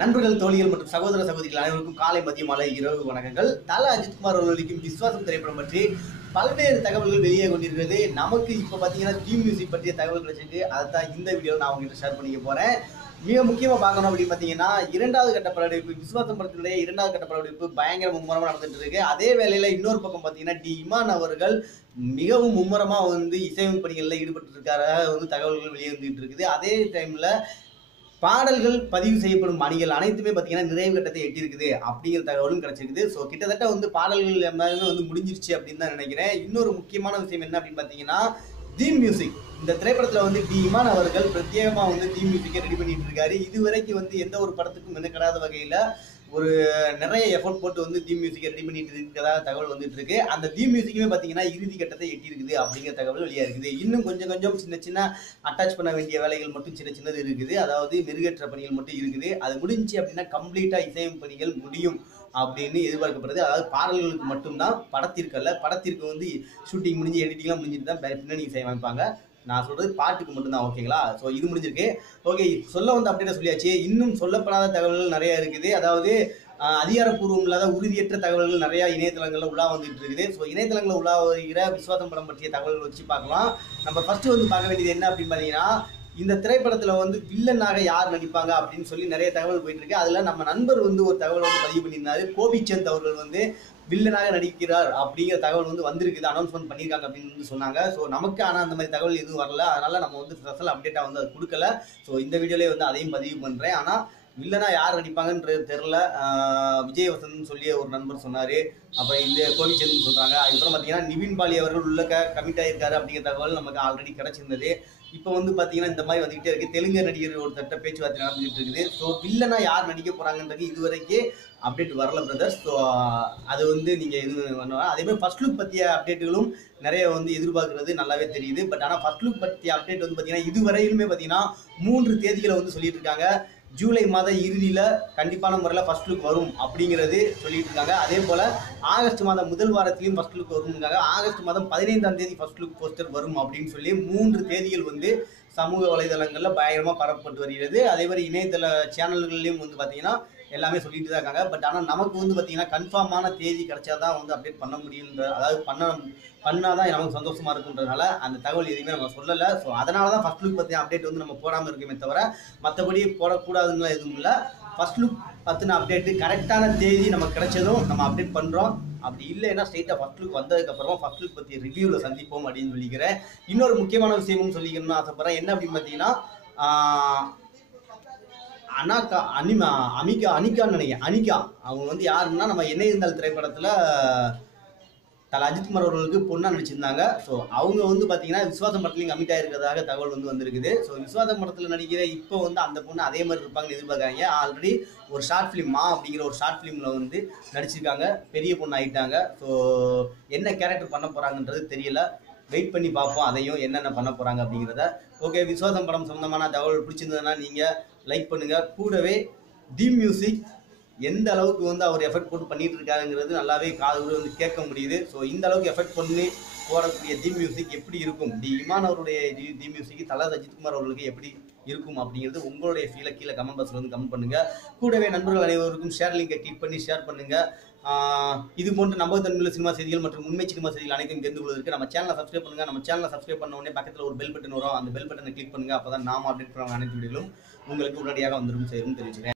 நண்பர்கள் தோழிகள் மற்றும் சகோதர சகோதரிகள் அனைவருக்கும் காலை மதிய மாலை இரவு வணக்கங்கள். தல அஜித்குமார் அவர்களுக்கும் விஸ்வாசம் திரைப்படம் பற்றி பல்வேறு தகவல்கள் வெளியே கொண்டிருக்கிறது. நமக்கு இப்போ பார்த்தீங்கன்னா தீம் மியூசிக் பற்றிய தகவல் கிடைச்சிருக்கு. அதை தான் இந்த வீடியோவில் நான் உங்ககிட்ட ஷேர் பண்ணிக்க போகிறேன் மிக முக்கியமாக பார்க்கணும் அப்படின்னு பார்த்தீங்கன்னா இரண்டாவது கட்ட படப்பிடிப்பு விஸ்வாசம் படத்தினுடைய இரண்டாவது கட்ட படப்பிடிப்பு பயங்கர மும்முரமாக நடந்துட்டு இருக்கு. அதே வேளையில் இன்னொரு பக்கம் பார்த்தீங்கன்னா டி இமான் அவர்கள் மிகவும் மும்முரமாக வந்து இசையமைப்பு பணிகளில் ஈடுபட்டு இருக்காரு வந்து தகவல்கள் வெளியே வந்துட்டு இருக்குது. அதே டைமில் பாடல்கள் பதிவு செய்யப்படும் பணிகள் அனைத்துமே பார்த்தீங்கன்னா நிறைவு கட்டத்தை எட்டியிருக்குது அப்படிங்கிற தகவலும் கிடைச்சிருக்குது. ஸோ கிட்டத்தட்ட வந்து பாடல்கள் எல்லாமே வந்து முடிஞ்சிருச்சு அப்படின்னு தான் நினைக்கிறேன். இன்னொரு முக்கியமான விஷயம் என்ன அப்படின்னு பார்த்தீங்கன்னா தீம் மியூசிக் இந்த திரைப்படத்தில் வந்து டி இமான் அவர்கள் பிரத்யேகமாக வந்து தீம் மியூசிக்கை ரெடி பண்ணிட்டு இருக்காரு. இதுவரைக்கும் வந்து எந்த ஒரு படத்துக்கும் மெனக்கடாத வகையில் ஒரு நிறைய எஃபோர்ட் போட்டு வந்து தீம் மியூசிக்கை ரெடி பண்ணிட்டு இருக்கிறதா தகவல் வந்துட்டு இருக்கு அந்த தீம் மியூசிக்குமே பார்த்தீங்கன்னா இறுதி கட்டத்தை எட்டி இருக்குது அப்படிங்கிற தகவல் வெளியாக இருக்குது. இன்னும் கொஞ்சம் கொஞ்சம் சின்ன சின்ன அட்டாச் பண்ண வேண்டிய வேலைகள் மட்டும் சின்ன சின்னது இருக்குது. அதாவது மெருகேற்ற பணிகள் மட்டும் இருக்குது. அது முடிஞ்சு அப்படின்னா கம்ப்ளீட்டாக இசையும் பணிகள் முடியும் அப்படின்னு எதிர்பார்க்கப்படுது. அதாவது பாடல்களுக்கு மட்டும்தான் படத்திற்கு அல்ல படத்திற்கு வந்து ஷூட்டிங் முடிஞ்சு எடிட்டிங்லாம் முடிஞ்சிட்டு தான் பின்னணி இசையமைப்பாங்க. நான் சொல்றது பாட்டுக்கு மட்டும்தான் ஓகேங்களா ஸோ இது முடிஞ்சிருக்கு. ஓகே சொல்ல வந்து அப்டேட்டை சொல்லியாச்சு. இன்னும் சொல்லப்படாத தகவல்கள் நிறைய இருக்குது. அதாவது அதிகாரப்பூர்வம் இல்லாத உறுதியற்ற தகவல்கள் நிறையா இணையதளங்களில் உலா வந்துட்டு இருக்குது. ஸோ இணையதளங்களில் உலா வருகிற விஸ்வாசம் படம் பற்றிய தகவல்கள் வச்சு பார்க்கலாம். நம்ம ஃபர்ஸ்ட் வந்து பார்க்க வேண்டியது என்ன அப்படின்னு பார்த்தீங்கன்னா இந்த திரைப்படத்தில் வந்து வில்லனாக யார் நடிப்பாங்க அப்படின்னு சொல்லி நிறைய தகவல் போயிட்டு இருக்கு அதில் நம்ம நண்பர் வந்து ஒரு தகவல் வந்து பதிவு பண்ணியிருந்தாரு. கோபிச்சந்த் அவர்கள் வந்து வில்லனாக நடிக்கிறார் அப்படிங்கிற தகவல் வந்து வந்திருக்குது. அனௌன்ஸ்மெண்ட் பண்ணியிருக்காங்க அப்படின்னு வந்து சொன்னாங்க. ஸோ நமக்கு ஆனால் அந்த மாதிரி தகவல் எதுவும் வரல. அதனால நம்ம வந்து ஸ்பெஷல் அப்டேட்டாக வந்து அது கொடுக்கல. ஸோ இந்த வீடியோலேயே வந்து அதையும் பதிவு பண்ணுறேன் ஆனால் வில்லனா யார் நடிப்பாங்கன்றது தெரில விஜய் வசந்த் சொல்லி ஒரு நண்பர் சொன்னார். அப்புறம் இந்த கோவிச்சந்த் சொல்கிறாங்க அதுக்கப்புறம் பார்த்தீங்கன்னா நிவின் பாலி அவர்கள் உள்ள க கமிட் ஆகியிருக்காரு அப்படிங்கிற தகவல் நமக்கு ஆல்ரெடி கிடச்சிருந்தது. இப்போ வந்து பார்த்தீங்கன்னா இந்த மாதிரி வந்துகிட்டே இருக்கு. தெலுங்கு நடிகர் ஒரு தட்ட பேச்சுவார்த்தை நடந்துகிட்டு இருக்குது. ஸோ வில்லனா யார் நடிக்க போகிறாங்கன்றது இதுவரைக்கும் அப்டேட் வரல பிரதர்ஸ் ஸோ அது வந்து நீங்கள் இது பண்ணுவாங்க அதே மாதிரி ஃபர்ஸ்ட் லுக் பற்றிய அப்டேட்டுகளும் நிறைய வந்து எதிர்பார்க்கறது நல்லாவே தெரியுது. பட் ஆனால் ஃபர்ஸ்ட் லுக் பற்றிய அப்டேட் வந்து பார்த்தீங்கன்னா இதுவரையிலுமே பார்த்தீங்கன்னா மூன்று தேதிகளை வந்து சொல்லிட்டு இருக்காங்க. ஜூலை மாத இறுதியில் கண்டிப்பான முறையில் ஃபர்ஸ்ட் லுக் வரும் அப்படிங்கிறது சொல்லிட்டு இருக்காங்க அதே போல் ஆகஸ்ட் மாதம் முதல் வாரத்திலையும் ஃபஸ்ட் லுக் வரும்ங்காங்க ஆகஸ்ட் மாதம் பதினைந்தாம் தேதி ஃபர்ஸ்ட் லுக் போஸ்டர் வரும் அப்படின்னு சொல்லி மூன்று தேதிகள் வந்து சமூக வலைதளங்களில் பயங்கரமாக பரப்பப்பட்டு வருகிறது. அதே மாதிரி இணையதள சேனல்கள்லையும் வந்து பார்த்திங்கன்னா எல்லாமே சொல்லிட்டு தான் இருக்காங்க. பட் ஆனால் நமக்கு வந்து பார்த்தீங்கன்னா கன்ஃபார்மான தேதி கிடைச்சா தான் வந்து அப்டேட் பண்ண முடியுன்ற அதாவது பண்ண பண்ணால் தான் நமக்கு சந்தோஷமா இருக்குன்றதுனால அந்த தகவல் எதுவுமே நம்ம சொல்லலை. ஸோ அதனால தான் ஃபர்ஸ்ட் லுக் பற்றின அப்டேட் வந்து நம்ம போடாமல் இருக்குமே தவிர மற்றபடி போடக்கூடாதுன்னு எதுவும் இல்லை. ஃபர்ஸ்ட் லுக் பற்றின அப்டேட்டு கரெக்டான தேதி நமக்கு கிடைச்சதும் நம்ம அப்டேட் பண்ணுறோம் அப்படி இல்லைன்னா ஸ்ட்ரெயிட்டாக ஃபர்ஸ்ட் லுக் வந்ததுக்கப்புறமா ஃபர்ஸ்ட் லுக் பற்றி ரிவ்யூவில் சந்திப்போம் அப்படின்னு சொல்லிக்கிறேன். இன்னொரு முக்கியமான விஷயமும் சொல்லிக்கணும்னு ஆசைப்பட்றேன். என்ன அப்படின்னு பார்த்தீங்கன்னா அனாக்கா அனிமா அமிகா அனிகான்னு நினைக்கிறேன். அனிகா. அவங்க வந்து யாருன்னா நம்ம என்ன இருந்தால் திரைப்படத்தில் தல அஜித்குமார் அவர்களுக்கு பொண்ணாக நடிச்சிருந்தாங்க. ஸோ அவங்க வந்து பார்த்தீங்கன்னா விஸ்வாசம் படத்துலையும் கமிட் ஆயிருக்கிறதாக தகவல் வந்து வந்திருக்குது. ஸோ விஸ்வாசம் படத்தில் நடிக்கிற இப்போ வந்து அந்த பொண்ணு அதே மாதிரி இருப்பாங்கன்னு எதிர்பார்க்குறாங்க. ஆல்ரெடி ஒரு ஷார்ட் ஃபிலிம் மா அப்படிங்கிற ஒரு ஷார்ட் ஃபிலிமில் வந்து நடிச்சிருக்காங்க. பெரிய பொண்ணு ஆகிட்டாங்க ஸோ என்ன கேரக்டர் பண்ண போகிறாங்கன்றது தெரியல. வெயிட் பண்ணி பார்ப்போம் அதையும் என்னென்ன பண்ண போகிறாங்க அப்படிங்கிறத. ஓகே விஸ்வாசம் படம் சம்மந்தமான தகவல் பிடிச்சிருந்ததுன்னா நீங்கள் லைக் பண்ணுங்கள் கூடவே தி மியூசிக் எந்த அளவுக்கு வந்து அவர் எஃபெக்ட் போட்டு பண்ணிட்டு இருக்காருங்கிறது நல்லாவே காது வந்து கேட்க முடியுது. ஸோ இந்த அளவுக்கு எஃபெக்ட் பண்ணி போடக்கூடிய தி மியூசிக் எப்படி இருக்கும்? தி இமான் அவருடைய தி தி மியூசிக் தலா அஜித்குமார் அவர்களுக்கு எப்படி இருக்கும் அப்படிங்கிறது உங்களுடைய ஃபீலை கீழே கமெண்ட் பாக்ஸில் வந்து கமெண்ட் பண்ணுங்கள் கூடவே நண்பர்கள் அனைவருக்கும் ஷேர் லிங்கை கிளிக் பண்ணி ஷேர் பண்ணுங்கள் இது போன்ற நம்பகத்தன்மையுள்ள சினிமா செய்திகள் மற்றும் உண்மை சினிமா செய்திகள் அனைத்தையும் தெரிந்து கொள்வதற்கு நம்ம சேனலை சப்ஸ்கிரைப் பண்ணுங்க. நம்ம சேனலை சப்ஸ்கிரைப் பண்ண உடனே பக்கத்தில் ஒரு பெல் பட்டன் வரும். அந்த பெல் பட்டனை கிளிக் பண்ணுங்க. அப்பதான் நாம அப்டேட் பண்ணுற அனைத்து வீடியோகளும் உங்களுக்கு உடனடியாக வந்துடும் சேரும் தெரிவிச்சுக்கிறேன்.